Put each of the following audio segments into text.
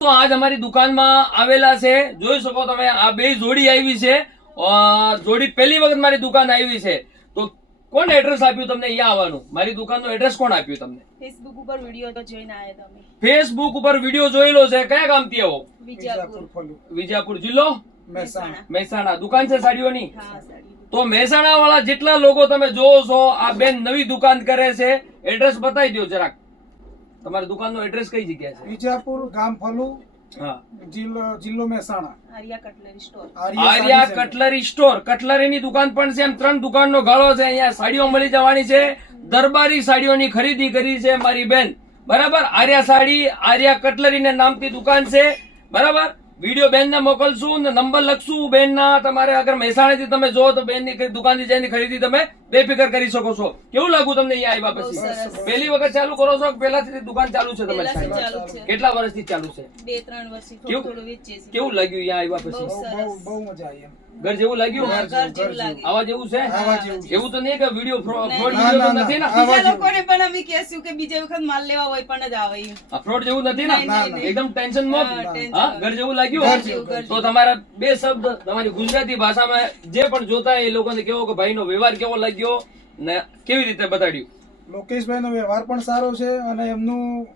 તો આજ અમારી દુકાનમાં આવેલા છે, જોઈ શકો તમે આ બે જોડી આવી છે, જોડી પહેલી વખત મારી દુકાન આવી છે. તો કોણ એડ્રેસ આપ્યું તમને અહીંયા આવવાનું? મારી દુકાનનું એડ્રેસ કોણ આપ્યું તમને? ફેસબુક ઉપર વિડિયો જોઈને આયા તમે. ફેસબુક ઉપર વિડિયો જોયેલો છે. કયા ગામથી આવો? વિજાપુર. વિજાપુર જિલ્લો મહેસાણા. દુકાન છે સાડીઓની. હા, સાડી. તો મહેસાણા વાળા જેટલા લોકો તમે જોવો છો, આ બેન નવી દુકાન કરે છે. એડ્રેસ બતાવી દો જરાક. તમારી દુકાનનો એડ્રેસ કઈ જગ્યા છે? વિજાપુર, ગામ ફલુ, હા, જિલ્લો Mehsana. Arya cutlery store. Arya cutlery store. કટલરીની દુકાન પણ છે. એમ 3 દુકાનનો ગાળો છે. અહીંયા સાડીઓ મળી જવાની છે. દરબારી સાડીઓની ખરીદી કરી છે મારી બેન. બરાબર. આર્યા સાડી, આર્યા કટલરી ના નામથી દુકાન છે. બરાબર. વિડીયો બેન ને મોકલશું ને નંબર લખશું બેન ના. તમારે અગર મહેસાણાથી તમે જો તો બેન ની દુકાનથી જઈને ખરીદી તમે બેફિકર કરી શકો છો. કેવું લાગુ તમને અહીંયા આવ્યા પછી? પહેલી વખત ચાલુ કરો છો કે પહેલાથી દુકાન ચાલુ છે તમારી સાડી? કેટલા વર્ષથી ચાલુ છે? 2-3 વર્ષથી થોડું વેચીએ છીએ. કેવું લાગ્યું અહીંયા આવ્યા પછી? બહુ મજા આવી. ઘર જેવું લાગ્યું? ઘર જેવું લાગે. આવા જેવું છે? એવું તો નહીં કે વિડીયો ફ્રોડ ના, વિડીયો તો ના, નથી ને? બીજા લોકોને પણ અમે કહેશું કે બીજી વખત માલ લેવા હોય પણ જ આવે. આ ફ્રોડ જેવું નથી ને? નહીં. એકદમ ટેન્શન હા, નો. ટેન્શન હા, નો. ઘર જેવું ઘર લાગ્યું? જેવું. તો તમારા 2 શબ્દ તમારી ગુજરાતી ભાષામાં જે પણ જોતા એ લોકોને કેવો કે ભાઈનો વ્યવહાર કેવો લાગ્યો ને કેવી રીતે બતાડ્યું? લોકેશભાઈ નો વ્યવહાર પણ સારો છે અને એમનું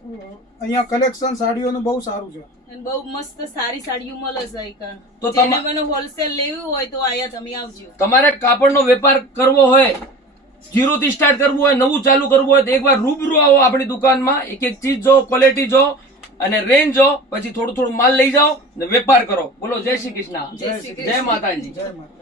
અહીંયા કલેક્શન સાડીઓનું બહુ સારું છે. અને બહુ મસ્ત સારી સાડીઓ મળે છે અહીં. તો જેને મને હોલસેલ લેવું હોય તો આયા તમે આવજો. તમારે કાપડનો વેપાર કરવો હોય, 0 થી સ્ટાર્ટ કરવું હોય, નવું ચાલુ કરવું હોય તો એકવાર રૂબરૂ આવો આપણી દુકાનમાં. એક એક ચીજ જો, ક્વોલિટી જો અને રેન્જ જો, પછી થોડું થોડું માલ લઈ જાઓ ને વેપાર કરો. બોલો જય શ્રી કૃષ્ણ, જય માતાજી. જય માતા.